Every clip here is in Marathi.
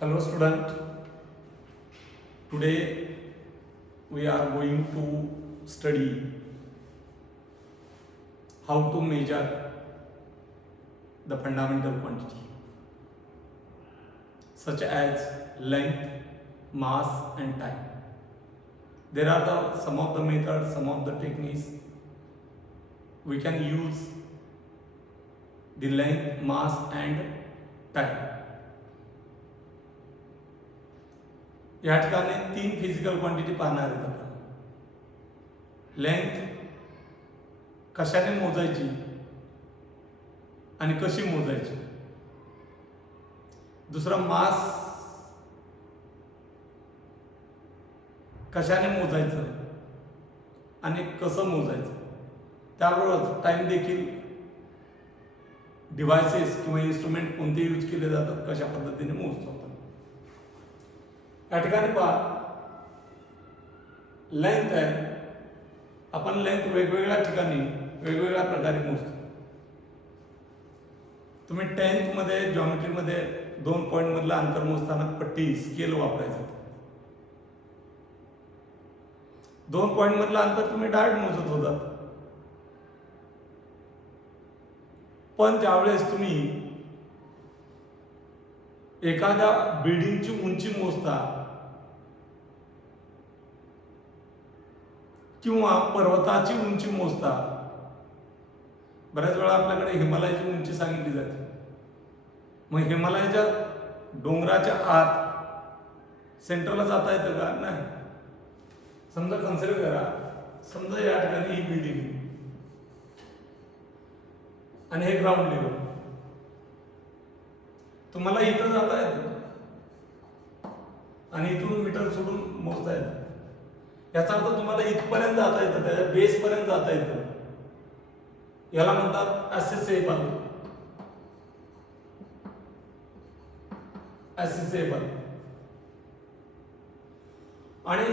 Hello student, today we are going to study how to measure the fundamental quantity such as length, mass and time. There are some of the methods, some of the techniques we can use the length, mass and time. या ठिकाणी 3 फिजिकल क्वांटिटी पाहणार आहेत आपण. लेंथ कशाने मोजायची आणि कशी मोजायची. दुसरा मास कशाने मोजायचं आणि कसं मोजायचं. त्याबरोबर टाइम देखील डिव्हाइसेस किंवा इन्स्ट्रुमेंट कोणते यूज केले जातात, कशा पद्धतीने मोजतो आपण. या ठिकाणी पहा, लेंथ आहे. आपण लेंथ वेगवेगळ्या ठिकाणी वेगवेगळ्या प्रकारे मोजतो. तुम्ही 10th मध्ये जॉमेट्रीमध्ये 2 पॉइंट मधलं अंतर मोजताना पट्टी स्केल वापरायचं. 2 पॉइंट मधलं अंतर तुम्ही डायरेक्ट मोजत होता. पण ज्यावेळेस तुम्ही एखाद्या बिल्डिंगची उंची मोजता किंवा पर्वताची उंची मोजता, बऱ्याच वेळा आपल्याकडे हिमालयाची उंची सांगितली जाते. मग हिमालयाच्या डोंगराच्या आत सेंटरला जाता येतं का? नाही. समजा कन्सिडर करा, समजा या ठिकाणी ही बिल्डिंग आणि हे ग्राउंड लेवल. तुम्हाला इथं जाता येतं आणि इथून मीटर सोडून मोजता येतं. याचा अर्थ तुम्हाला इथपर्यंत जाता येतं, त्याच्या बेस पर्यंत जाता येतं. याला म्हणतात ॲसेसेबल. ॲसेसेबल. आणि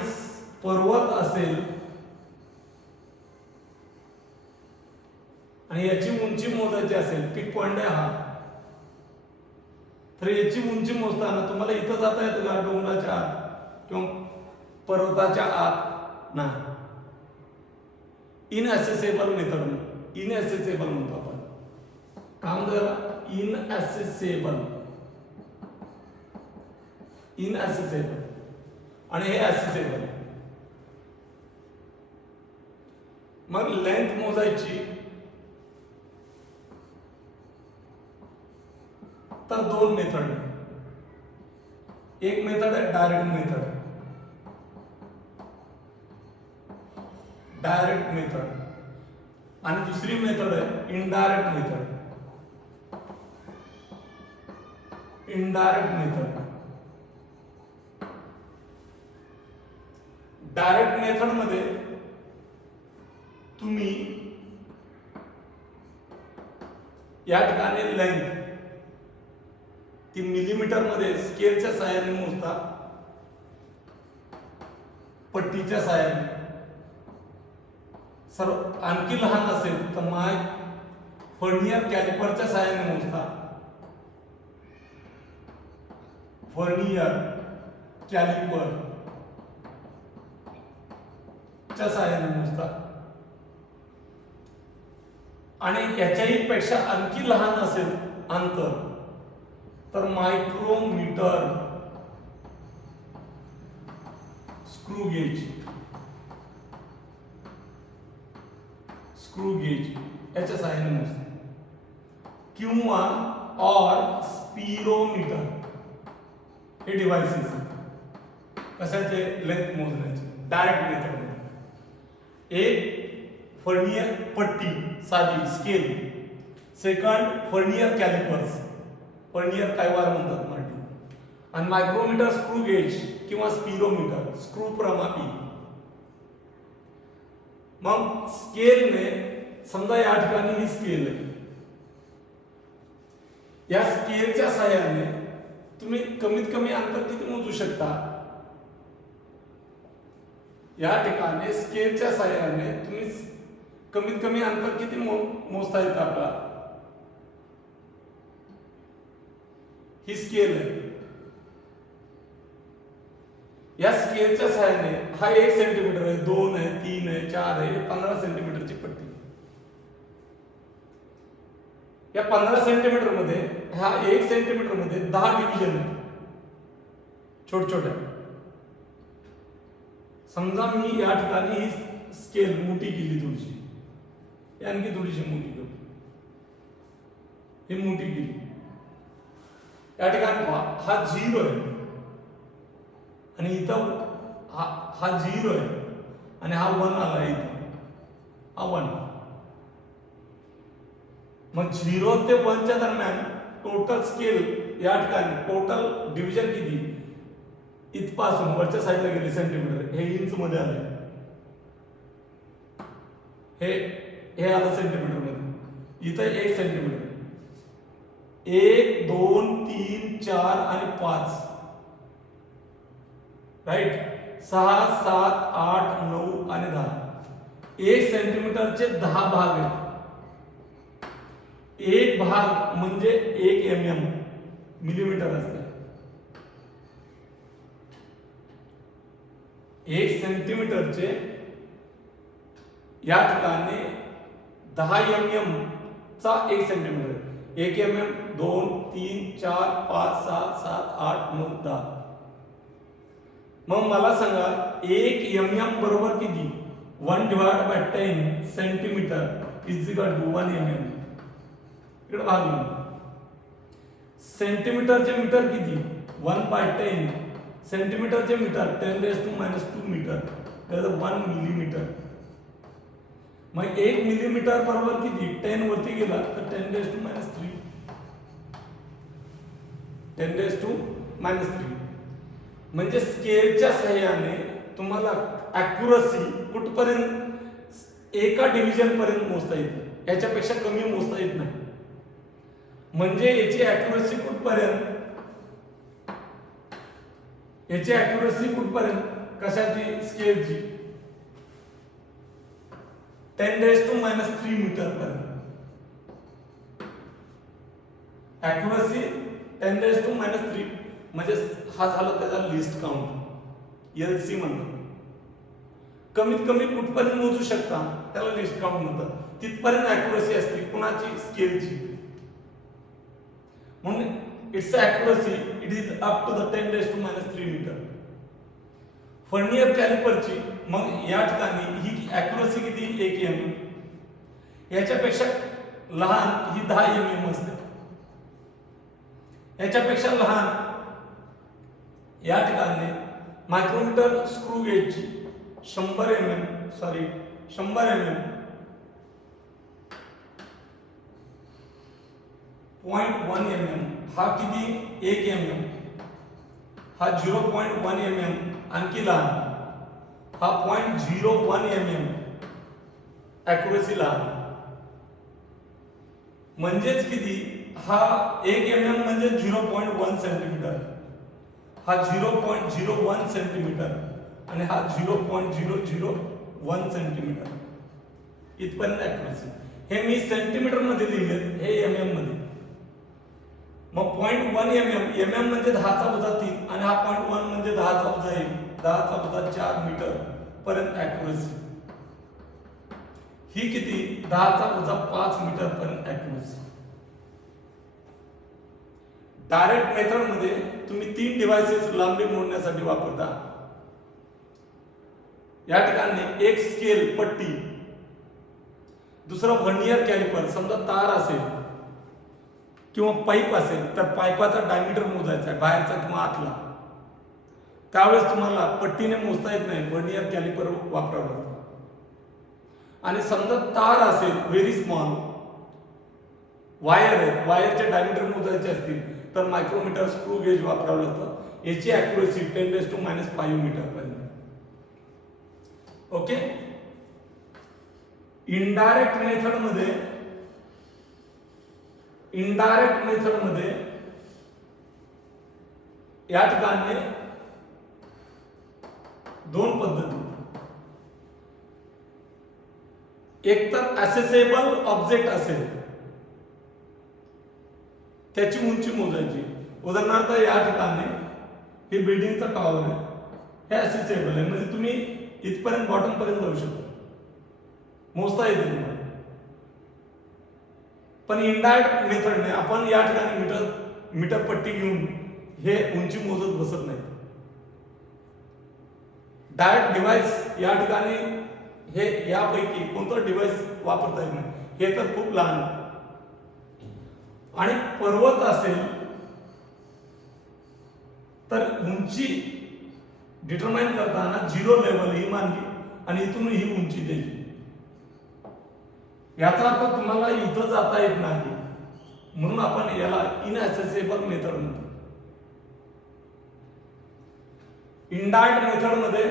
पर्वत असेल आणि याची उंची मोजायची असेल, पीक पॉइंट आहे हा, तर याची उंची मोजताना तुम्हाला इथं जाता येतं का डोंगराच्या आत किंवा पर्वताच्या आत? नाही. इनॲसेसेबल मेथड, इनॲसेसेबल म्हणतो आपण. काम करा, इनॲसेसेबल. इनॲसेसेबल आणि हे ॲसेसेबल. मग लेंथ मोजायची तर 2 मेथड. एक मेथड आहे डायरेक्ट मेथड. डायरेक्ट मेथड आणि दुसरी मेथड आहे indirect method. Indirect method. Direct method मध्ये तुम्ही या ठिकाणी लेंथ ती मिलीमीटर मध्ये स्केलच्या सहाय्याने मोजता, पट्टीच्या सहाय्याने. सर्व आणखी लहान असेल तर व्हर्नियर कॅलिपरच्या सहाय्याने मोजता. व्हर्नियर कॅलिपर च्या सहाय्याने मोजता. आणि याच्याही पेक्षा आणखी लहान असेल अंतर तर micrometer, screw gauge, screw gauge याच्या सहाय्याने मोजते. किंवा और स्पिरोमीटर हे डिव्हाइसेस कशाचे लेंथ मोजण्याचे डायरेक्ट मेथड मध्ये. एक व्हर्नियर पट्टी साधी scale, second vernier callipers, vernier कायवार म्हणतात मराठी, आणि मायक्रोमीटर स्क्रू गेज किंवा स्पिरोमीटर स्क्रू प्रमापी. मग स्केलने समजा या ठिकाणी ही स्केल आहे, या स्केलच्या सहाय्याने तुम्ही कमीत कमी अंतर किती मोजू शकता. या ठिकाणी स्केलच्या सहाय्याने तुम्ही कमीत कमी अंतर किती मोजता येतं आपल्याला. ही स्केल आहे. स्केलच्या सहाय्याने हा 1 सेंटीमीटर आहे, 2 आहे, 3 आहे, 4 आहे, 15 सेंटीमीटरची पट्टी. या 15 सेंटीमीटर मध्ये ह्या 1 सेंटीमीटर मध्ये 10 डिव्हिजन आहेत छोट छोट्या. समजा मी या ठिकाणी ही स्केल मोठी केली थोडीशी, आणखी थोडीशी मोठी करू, ही मोठी केली. या ठिकाणी हा 0 आहे आणि इथं हा 0 आहे आणि हा 1 आला इथं, हा 1. मग 0 ते 1 च्या दरम्यान टोटल स्केल या ठिकाणी टोटल डिव्हिजन किती, इथपासून वरच्या साईडला गेले सेंटीमीटर, हे इंच मध्ये आले, हे आलं सेंटीमीटर मध्ये. इथं 1 सेंटीमीटर, 1 2 3 4 आणि 5, राईट. 6 7 8 9 आणि 10. 1 सेंटीमीटरचे 10 भाग आहेत. एक भाग म्हणजे 1 mm मिलीमीटर असते. 1 सेंटीमीटरचे या ठिकाणी 10 mm चा 1 सेंटीमीटर, 1 mm 2 3 4 5 6 7 8 9 10. मग मला सांगा 1 mm बरोबर किती, 1/10 centimetre is equal to 1 mm. इकडे भाग सेंटीमीटरचे मीटर किती, 1/10 सेंटीमीटरचे मीटर 10⁻² मीटर, 1 मिलीमीटर. मग 1 मिलीमीटर बरोबर किती, 10 वरती गेला तर 10⁻³ 10⁻³ म्हणजे स्केलच्या सहाय्याने तुम्हाला ॲक्युरसी कुठपर्यंत एका डिव्हिजन पर्यंत मोजता येते, याच्यापेक्षा कमी मोजता येत नाही. म्हणजे याची ॲक्युरसी कुठपर्यंत, कशाची, स्केलची 10⁻³ मीटर पर्यंत. ॲक्युरसी 10⁻³ म्हणजे हा झाला त्याचा लिस्ट काउंट, LC म्हणतात. कमीत कमी कुठपर्यंत मोजू शकता त्याला लिस्ट काउंट म्हणतात. तिथपर्यंत ॲक्युरसी असते कुणाची, स्केलची. म्हणून it's accuracy it is up to the 10⁻³ metre. Vernier कॅलिपरची मग या ठिकाणी ही ॲक्युरसी किती, 1 mm. याच्यापेक्षा लहान ही 10 mm असते. याच्यापेक्षा लहान या ठिकाणी मायक्रोमीटर स्क्रू गेजची 100 mm 0.1 mm हा किती, 1 mm. हा 0.1 mm आणखी लहान, हा 0.01 mm ॲक्युरसी लहान. म्हणजेच किती, हा 1 mm म्हणजे 0.1 सेंटीमीटर, हा 0.01 सेंटीमीटर आणि हा 0.001 सेंटीमीटर इथपर्यंत ॲक्युरसी. हे मी सेंटीमीटर मध्ये लिहिले, हे mm मध्ये. मग 0.1 mm म्हणजे 10⁻³ आणि हा 0.1 म्हणजे 10⁻1 10⁻4 मीटर पर्यंत ॲक्युरसी. ही किती, 10⁻5 मीटर पर्यंत ॲक्युरसी. डायरेक्ट मेथड मध्ये तुम्ही 3 डिव्हाइसेस लांबी मोजण्यासाठी वापरता. या ठिकाणी एक स्केल पट्टी, दुसरं व्हर्नियर कॅलिपर. समजा तार असेल किंवा पाईप असेल तर पाईपाचा डायमीटर मोजायचा आहे, बाहेरचा किंवा आतला. त्यावेळेस तुम्हाला पट्टीने मोजता येत नाही, व्हर्नियर कॅलिपर वापरावं लागतं. आणि समजा तार असेल व्हेरी स्मॉल, वायर आहेत, वायरचे डायमीटर मोजायचे असतील तर मायक्रोमीटर स्क्रू गेज वापरावं लागतं. याची ॲक्युरसी 10⁻⁵ मीटर पर्यंत. ओके. इनडायरेक्ट मेथड मध्ये या ठिकाणी 2 पद्धती. एक तर ॲसेसेबल ऑब्जेक्ट असेल त्याची उंची मोजायची. उदाहरणार्थ या ठिकाणी हे बिल्डिंगचा टॉवर आहे, हे ॲसेसेबल आहे, म्हणजे तुम्ही इथपर्यंत बॉटम पर्यंत जाऊ शकता, मोजता येते तुम्हाला. पण इनडायरेक्ट मेथडने आपण या ठिकाणी मीटर पट्टी घेऊन हे उंची मोजत बसत नाही. डायरेक्ट डिव्हाइस या ठिकाणी हे यापैकी कोणतं डिव्हाइस वापरता येत नाही, हे तर खूप लहान आहे. आणि पर्वत असेल तर उंची डिटरमाइन करताना 0 लेवल ही मानली आणि इथून ही उंची द्यायची. याचा अर्थ तुम्हाला इथं जाता येत नाही, म्हणून आपण याला इनॲसेसेबल मेथड म्हणतो. इनडायरेक्ट मेथड मध्ये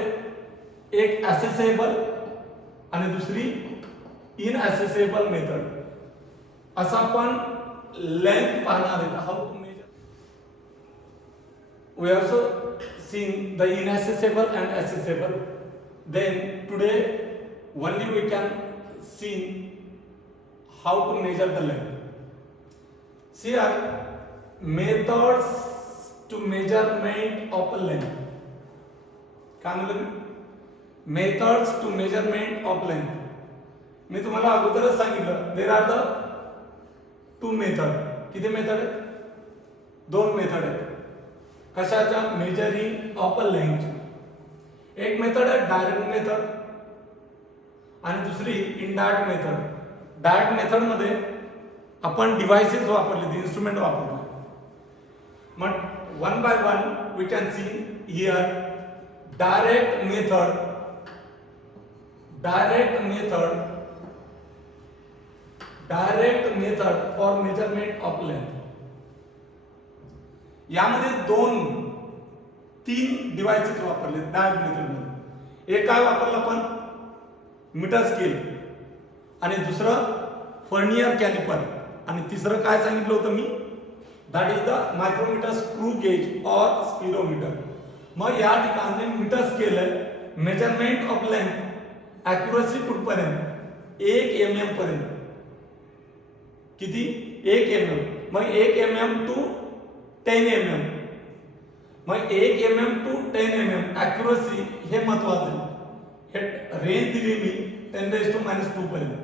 एक ॲसेसेबल आणि दुसरी इनॲसेसेबल मेथड, असं आपण लेंथ पाहणार आहे. How to measure. We also seen the inaccessible and accessible. Then today only we can see how to measure the length. See here methods to measurement of a length. काय म्हणलं मी? Methods to measurement of length. मी तुम्हाला अगोदरच सांगितलं there are the two method. किती मेथड आहेत? 2 मेथड आहेत. कशाच्या? Measuring of a length. एक मेथड आहे डायरेक्ट मेथड आणि दुसरी इनडायरेक्ट मेथड. डायरेक्ट मेथड मध्ये आपण डिव्हाइसेस वापरले, इन्स्ट्रुमेंट वापरले. मग one by one we can see here direct method for measurement of length. यामध्ये 2-3 डिव्हाइसेस वापरले डायरेक्ट मेथड मध्ये. एक काय वापरलं आपण? मीटर स्केल, आणि दुसरं फर्नियर कॅलिपर, आणि तिसरं काय सांगितलं होतं मी? That is the micrometer screw gauge और स्पिरोमीटर. मग या ठिकाणी मीटर स्केल आहे, मेजरमेंट ऑफ लेंथ, ॲक्युरसी कुठपर्यंत? 1 mm पर्यंत. किती? 1 mm. मग 1 mm टू 10 mm. मग 1 mm टू 10 mm ॲक्युरसी हे महत्वाचं आहे. हे रेंज दिली मी 10⁻² पर्यंत.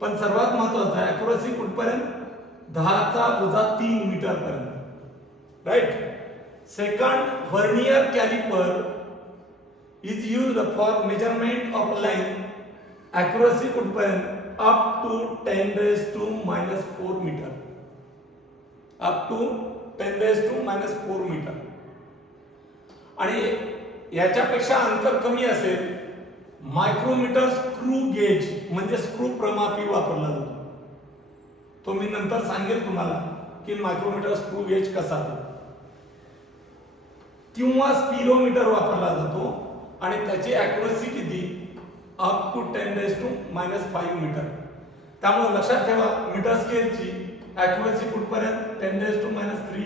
पण सर्वात महत्वाचं आहे ॲक्युरसी कुठपर्यंत? 10⁻³ मीटर पर्यंत. Right. Second, vernier calliper is used for measurement of line. Accuracy कुठपर्यंत? Up to 10⁻⁴ metre. Up to 10⁻⁴ metre. आणि याच्यापेक्षा अंतर कमी असेल मायक्रोमीटर स्क्रू गेज, म्हणजे स्क्रू प्रमापी वापरला जातो. तो मी नंतर सांगेल तुम्हाला की मायक्रोमीटर स्क्रू गेज कसा, किंवा स्पिरोमीटर वापरला जातो आणि त्याची ॲक्युरसी किती? Up to 10⁻⁵ metre. त्यामुळे लक्षात ठेवा मीटर स्केलची ॲक्युरसी कुठपर्यंत? 10⁻³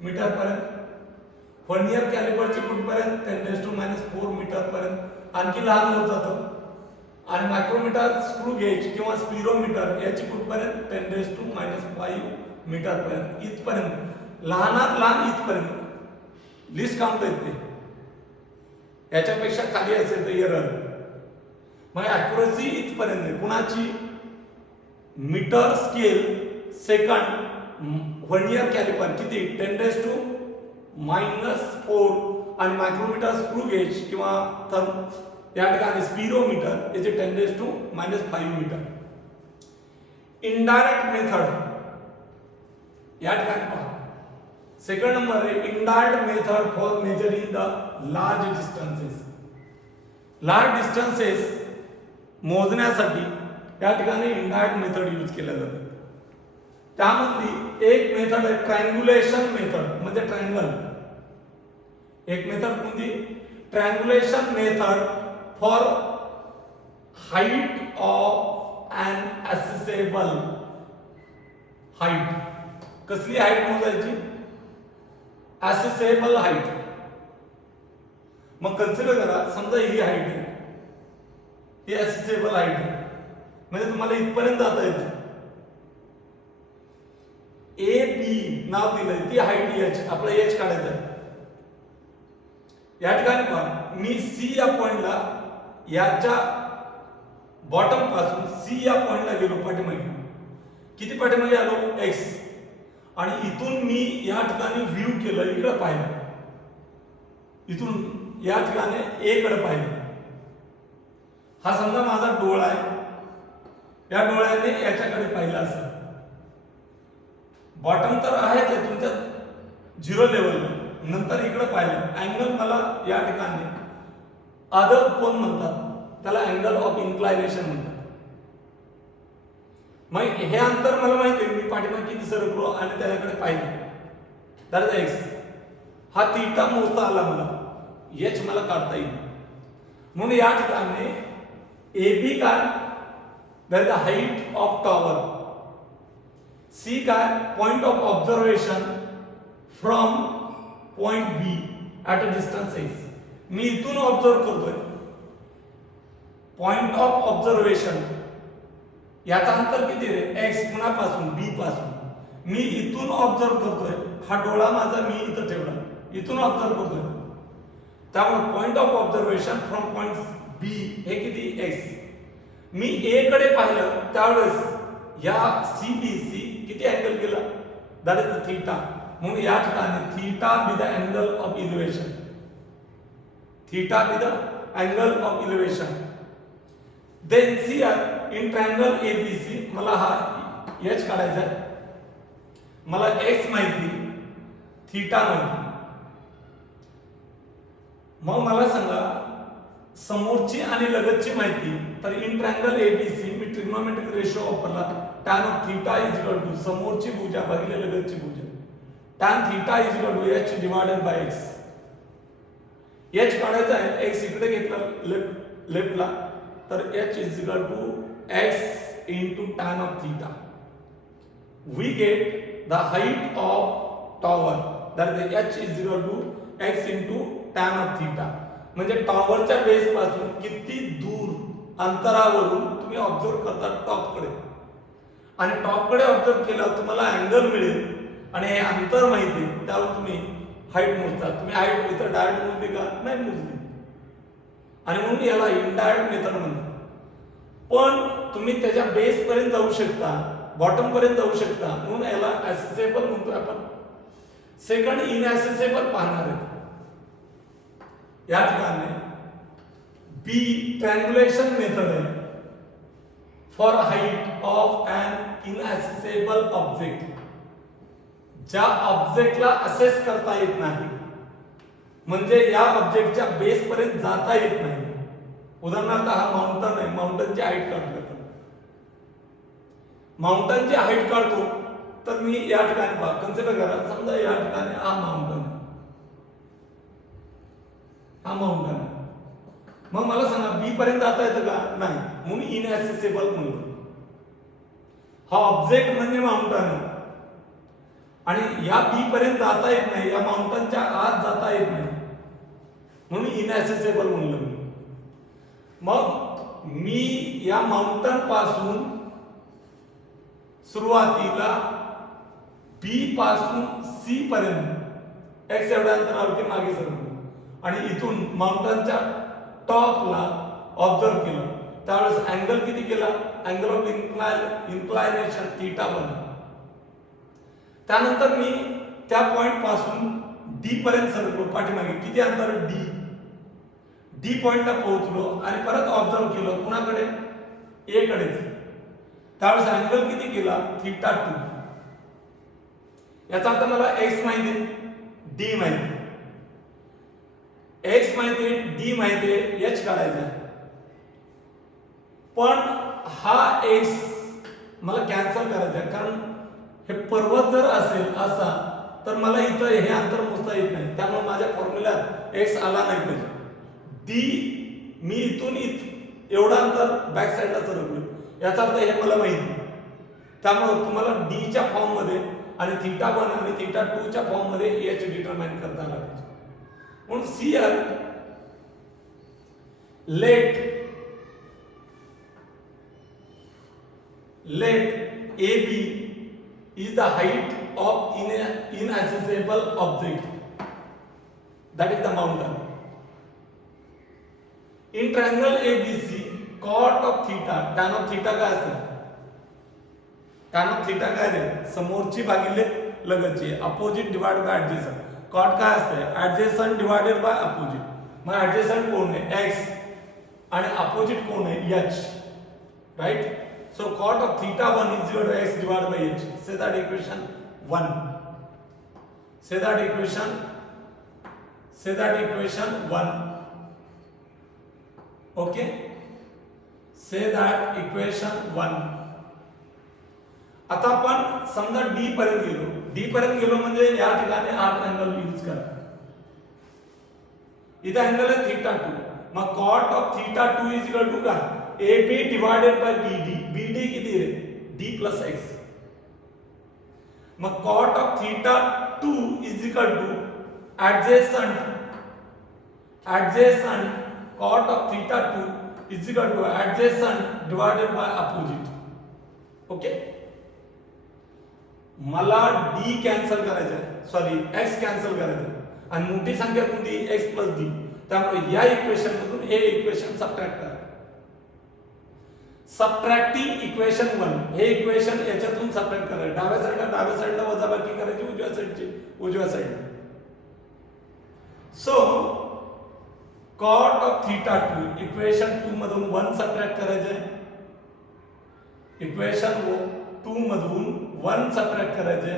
मीटर पर्यंत. व्हर्नियर कॅलिपरची कुठपर्यंत? 10⁻⁴ मीटर पर्यंत. आणखी लहान होत जातं. आणि मायक्रोमीटर स्क्रू गेज किंवा स्पिरोमीटर याची कुठपर्यंत? 10⁻⁵ मीटर पर्यंत. इथपर्यंत लहानात लहान इथपर्यंत लिस्ट काउंट येते. याच्यापेक्षा खाली असेल तर एरर. मग ॲक्युरसी इथपर्यंत आहे. कुणाची? Metre scale. Second vernier calliper किती? 10⁻⁴. आणि मायक्रोमीटर स्क्रू गेज किंवा या ठिकाणी स्पिरोमीटर याचे 10⁻⁵ मीटर. इनडायरेक्ट मेथड या ठिकाणी पहा. सेकंड नंबर आहे indirect method for measuring the large distances. Large distances मोजण्यासाठी या ठिकाणी इनडायरेक्ट मेथड यूज केल्या जाते. त्यामधली एक मेथड आहे ट्रायंगुलेशन मेथड, म्हणजे ट्रायंगल. एक मेथड कोणती? Triangulation method for height of an accessible height. कसली हाईट मोजायची? Accessible height. मग कन्सिडर करा, समजा ही हाईट आहे, ही ॲसेसेबल हाईट आहे, म्हणजे तुम्हाला इथपर्यंत जाता येतं. ए बी नाव दिलंय, ती हाईट एच, आपला एच काढायचं आहे. या ठिकाणी पहा मी सी या पॉइंटला याच्या बॉटम पासून सी या पॉइंटला गेलो पाठीमागे. किती पाठीमागे आलो x आणि इथून मी या ठिकाणी व्ह्यू केलं इकडे पाहिलं. इथून या ठिकाणी a कडे पाहिलं. हा समजा माझा डोळा आहे. या डोळ्याने याच्याकडे पाहिलं असं. बॉटम तर आहे ते तुमच्या 0 लेवल. नंतर इकडे पाहिलं अँगल मला या ठिकाणी अदर कोन म्हणतात. त्याला अँगल ऑफ इन्क्लायनेशन म्हणतात. मग हे अंतर मला माहिती आहे मी पाठीमागे किती सरकलो आणि त्याच्याकडे पाहिलं. That is x. हा थीटा मोजता आला मला. एच मला काढता येईल. म्हणून या ठिकाणी AB काय that is the height of tower. C काय point of observation from point B at a distance x. मी इथून ऑब्झर्व करतोय. पॉइंट ऑफ ऑब्झर्वेशन याचा अंतर किती रे x कुणापासून B पासून. मी इथून ऑब्झर्व करतोय. हा डोळा माझा मी इथं ठेवला. इथून ऑब्झर्व करतोय. त्यामुळे point of observation from point B हे किती x. मी A कडे पाहिलं त्यावेळेस या CBC किती अँगल केला दॅट इज द थीटा. म्हणून या ठिकाणी theta be the angle of elevation. Theta be the angle of elevation. Then see in triangle ABC मला हा H काढायचा आहे. मला x माहिती थीटा माहिती. मग मला सांगा समोरची आणि लगतची माहिती. तर इन ट्रायंगल ABC मी ट्रिग्नोमेट्रिक रेशो वापरला. tan of theta is equal to समोरची भुजा भागिले लगतची भुजा. tan theta is equal to h divided by x. h काढायचा आहे. x इकडे घेतला लेफ्टला तर h is equal to x into tan of theta. We get the height of tower that is h is equal to x into tan of theta. म्हणजे टॉवरच्या बेस पासून किती दूर अंतरावरून तुम्ही ऑब्झर्व करता टॉपकडे आणि टॉपकडे ऑब्झर्व केल्यावर तुम्हाला अँगल मिळेल आणि हे अंतर माहिती त्यावर तुम्ही हाईट मोजता. तुम्ही हाईट इथं डायरेक्ट मोजली का नाही मोजली आणि म्हणून याला इनडायरेक्ट मेथड म्हणतात. पण तुम्ही त्याच्या बेस पर्यंत जाऊ शकता बॉटम पर्यंत जाऊ शकता म्हणून याला ऍसेसेबल म्हणतोय आपण. सेकंड इनऍसेसेबल पाहणार आहे. या ठिकाणी बी ट्रँग्युलेशन मेथड आहे for height of an inaccessible object. ज्या ऑब्जेक्टला असेस करता येत नाही म्हणजे या ऑब्जेक्टच्या बेस पर्यंत जाता येत नाही. उदाहरणार्थ हा माउंटन आहे. माउंटनची हाईट काढतो. माउंटनची हाईट काढतो तर मी या ठिकाणी पहा कन्सिडर करा. समजा या ठिकाणी हा माउंटन हा माउंटन आहे. मग मला सांगा बी पर्यंत जाता येतं का नाही म्हणून इनऍसेसेबल म्हणतो. हा ऑब्जेक्ट म्हणजे माउंटन आहे आणि या बी पर्यंत जाता येत नाही. या माउंटनच्या आत जाता येत नाही म्हणून इनऍसेसेबल म्हणलं मी. मग मी या माउंटन पासून सुरुवातीला बी पासून सी पर्यंत एक्स एवढ्या अंतरावरती मागे सरकलो आणि इथून माउंटनच्या टॉपला ऑब्झर्व केलं. त्यावेळेस अँगल किती केला अँगल ऑफ इन्क्लायनेशन थीटा बनला. त्यानंतर मी त्या पॉइंट पासून डी पर्यंत सरकलो पाठीमागे. किती अंतर डी पॉइंटला पोहोचलो आणि परत ऑब्झर्व केलं कुणाकडे ए कडेच. त्यावेळेस अँगल किती केला थीटा 2. याचा अर्थ मला एक्स माहिती डी माहिती एक्स माहिती डी माहिती एच काढायचा आहे. पण हा एक्स मला कॅन्सल करायचा आहे कारण हे पर्वत जर असेल असा तर मला इथं हे अंतर मोजता येत नाही. त्यामुळे माझ्या फॉर्म्युल्यात एक्स आला नाही पाहिजे. डी मी इथून एवढा अंतर बॅक साईडला सरकलो. याचा अर्थ हे मला माहिती. त्यामुळे तुम्हाला डी च्या फॉर्म मध्ये आणि थीटा 1 आणि थीटा 2 च्या फॉर्म मध्ये एच डिटरमाइन करता आला पाहिजे. म्हणून सी आर let AB is the height of inaccessible object, that is the mountain. In triangle ABC cot of theta, tan of theta काय असतं? टॅन ऑफ थीटा काय रे? समोरची भागिले लगतची, opposite divide by adjacent. Cot काय असतं? Adjacent divided by opposite. मग ऍडजेसंट कोण आहे? x आणि अपोजिट कोण आहे? h. Right? So cot of theta 1 is equal to x divided by h. Say that equation 1. Say that equation 1. Okay? Say that equation 1. आता आपण समजा d पर्यंत गेलो. d पर्यंत गेलो म्हणजे या ठिकाणी हा ट्रायंगल यूज करा. इथे अँगल आहे थीटा 2. मग cot of theta 2 is equal to काय? AB divided by BD. BD किती आहे? D plus x. मग cot of theta 2 is equal to adjacent cot of theta 2 is equal to adjacent divided by opposite. Okay? मला D कॅन्सल करायचं आहे, सॉरी x कॅन्सल करायचं आहे आणि मोठी संख्या कोणती? x plus d. त्यामुळे या इक्वेशन मधून हे इक्वेशन सबट्रॅक्ट करा. सबट्रॅक्टिंग इक्वेशन 1 हे इक्वेशन याच्यातून सबट्रॅक्ट करायचं. डाव्या साइडला वजाबाकी करायची, उजव्या साइडला. So cot of theta 2 equation 2 मधून 1 सबट्रॅक्ट करायचे. इक्वेशन 2 मधून 1 सबट्रॅक्ट करायचे.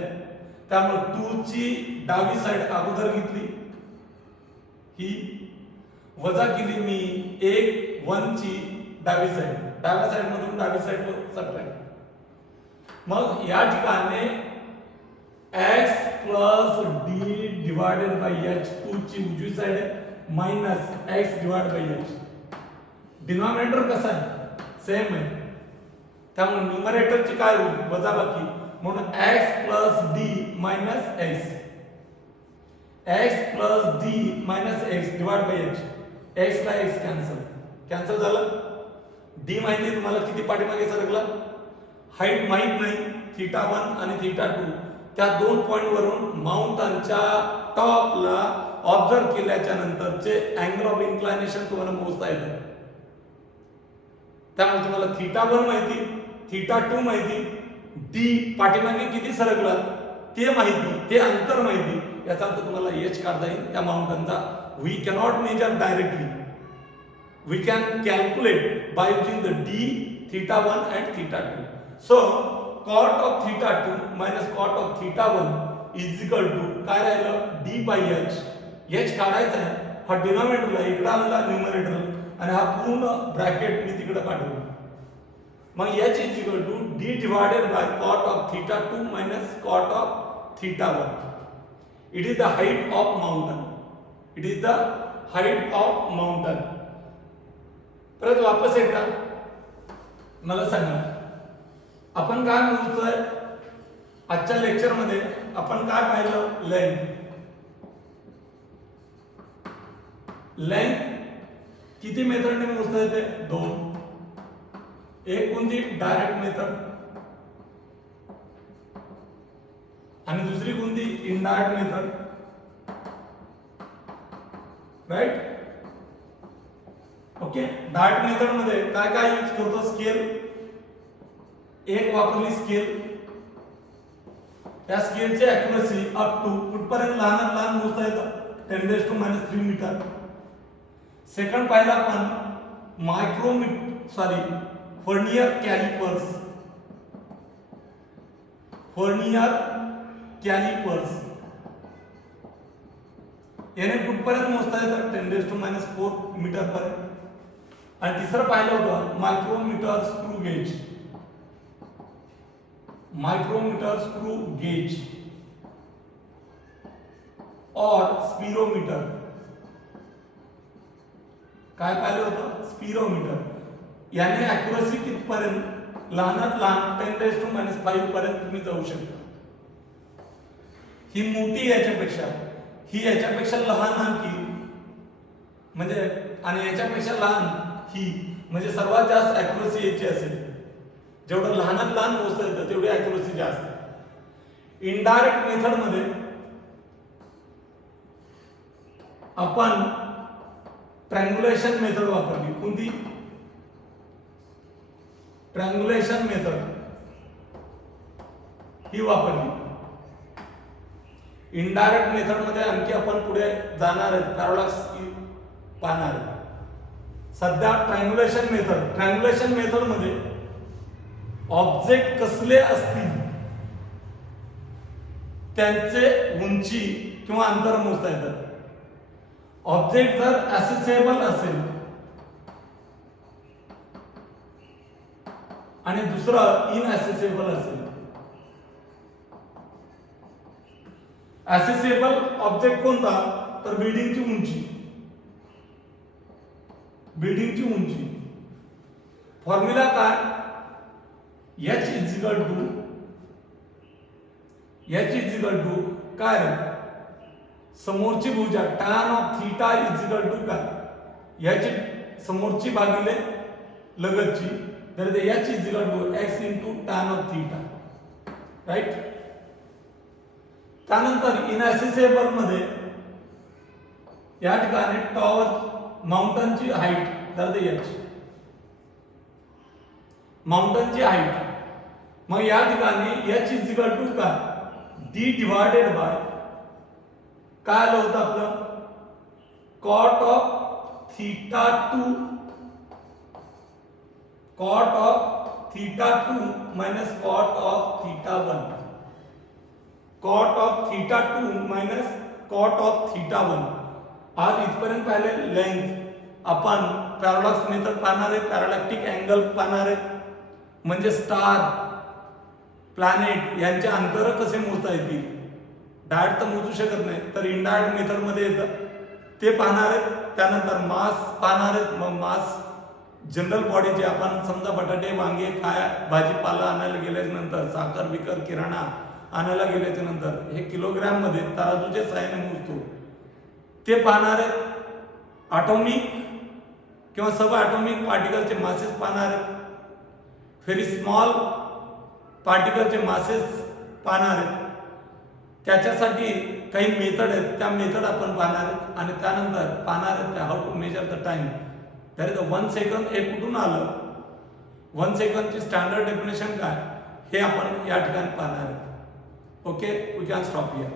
त्यामुळे 2 ची डावी साइड अगोदर घेतली, ही वजा केली मी 1 ची डावी साइड. डाव्या साइड मधून डावी साइड सबट्रॅक्ट. मग या ठिकाणी x plus d divided by h, 2 ची उजवी साइड आहे, minus x divided by h. Denominator कसा आहे? सेम आहे. त्यामुळे न्यूमरेटरची काय होईल? वजाबाकी. म्हणून x plus d minus x. x plus d minus x divided by h. x ला x कॅन्सल झालं. d माहिती तुम्हाला किती पाठीमागे सरकला? हाईट माहित नाही. थीटा 1 आणि थीटा 2 त्या दोन पॉइंट वरून माउंटनच्या टॉपला ऑब्झर्व केल्याच्या नंतरचे अँगल ऑफ इन्क्लायनेशन तुम्हाला मोजता येतं. त्यामुळे तुम्हाला थीटा 1 माहिती, थीटा 2 माहिती, d पाठीमागे किती सरकला ते माहिती, ते अंतर माहिती. याचा अर्थ तुम्हाला h काढता येईल त्या माउंटनचा. We cannot measure directly. We can calculate by using the d, theta 1 and theta 2. So cot of theta 2 minus cot of theta 1 is equal to काय राहिलं? d by h. h काढायचा आहे. हा डिनॉमिनेटरला इकडे आणला न्यूमरेटरला आणि हा पूर्ण ब्रॅकेट मी तिकडे पाठवला. मग h is equal to d divided by cot of theta 2 minus cot of theta 1. It is the height of mountain. It is the height of mountain. परत वापस एकदा मला सांगा, आपण काय मोजतोय आजच्या लेक्चर मध्ये? आपण काय पाहिलं? लेंथ किती मेथडने मोजता येते? 2. एक कोणती? डायरेक्ट मेथड आणि दुसरी कोणती? Indirect method. Right? Okay. Direct method मध्ये काय काय यूज करतो? स्केल. एक वापरली स्केल. त्या स्केलची ॲक्युरसी अप टू कुठपर्यंत लहान मोजता येतं? 10⁻³ मीटर. सेकंड पाहिला आपण व्हर्नियर कॅलिपर्स. याने कुठपर्यंत मोजता येतं? 10⁻⁴ मीटर पर्यंत. आणि तिसरं पाहिलं होतं मायक्रोमीटर स्क्रू गेज और स्पिरोमीटर. काय पाहिलं होतं? स्पिरोमीटर. याने ॲक्युरसी कितपर्यंत? लहानात लहान 10⁻⁵ पर्यंत तुम्ही जाऊ शकता. ही मोठी याच्यापेक्षा, ही याच्यापेक्षा लहान आणखी, म्हणजे आणि याच्यापेक्षा लहान ही, म्हणजे सर्वात जास्त ॲक्युरसी याची असेल. जेवढं लहानात लहान मोजता येतं तेवढी ॲक्युरसी जास्त. इनडायरेक्ट मेथड मध्ये आपण ट्रँग्युलेशन मेथड वापरली. कोणती? ट्रँग्युलेशन मेथड ही वापरली. इनडायरेक्ट मेथड मध्ये आणखी आपण पुढे जाणार आहेत, पॅराडॉक्स पाहणार आहेत. सध्या ट्रँग्युलेशन मेथड मध्ये ऑब्जेक्ट कसले असतील त्यांचे उंची किंवा अंतर मोजता येतात. ऑब्जेक्ट जर ॲसेसेबल असेल आणि दुसरं इनॲसेसेबल असेल. ॲसेसेबल ऑब्जेक्ट कोणता? तर बिल्डिंगची उंची. फॉर्म्युला काय? h इज इक्वल टू काय रे? समोरची भुजा tan of theta is equal to काय? याची समोरची भागिले लगतची, तर ते h is equal to x into tan of theta. Right. त्यानंतर इनॲसेसेबल मध्ये या ठिकाणी टॉवर माउंटनची हाईट, तर ते h माउंटनची हाईट. मग या ठिकाणी h इज इक्वल टू काय? d डिवायडेड बाय काय आलं होतं आपलं? cot of theta 2 minus cot of theta 1. cot of theta 2 minus cot of theta 1. आज इथपर्यंत पाहिले लेंथ आपण पॅराडॉक्स मेथड पाहणार आहे, पॅरालॅक्टिक अँगल पाहणार आहे, म्हणजे स्टार प्लॅनेट यांचे अंतर कसे मोजता येतील. डायरेक्ट तर मोजू शकत नाही, तर इनडायरेक्ट मेथड मध्ये येतं ते पाहणार आहेत. त्यानंतर मास पाहणार आहेत. मग मास जनरल बॉडीचे आपण समजा बटाटे, वांगे, काय भाजीपाला आणायला गेल्याच्या नंतर, साखर बिकर किराणा आणायला गेल्याच्या नंतर हे किलोग्रॅम मध्ये तराजूच्या साहाय्याने मोजतो ते पाहणार आहेत. ॲटॉमिक किंवा सब ॲटॉमिक पार्टिकलचे मासेस पाहणार आहेत. व्हेरी स्मॉल पार्टिकलचे मासेस पाहणार आहेत. त्याच्यासाठी काही मेथड आहेत, त्या मेथड आपण पाहणार आहेत. आणि त्यानंतर पाहणार आहेत how to measure the time. That is 1 सेकंद. हे कुठून आलं? 1 सेकंदची स्टँडर्ड डेफिनेशन काय हे आपण या ठिकाणी पाहणार आहेत. Okay, we can stop here.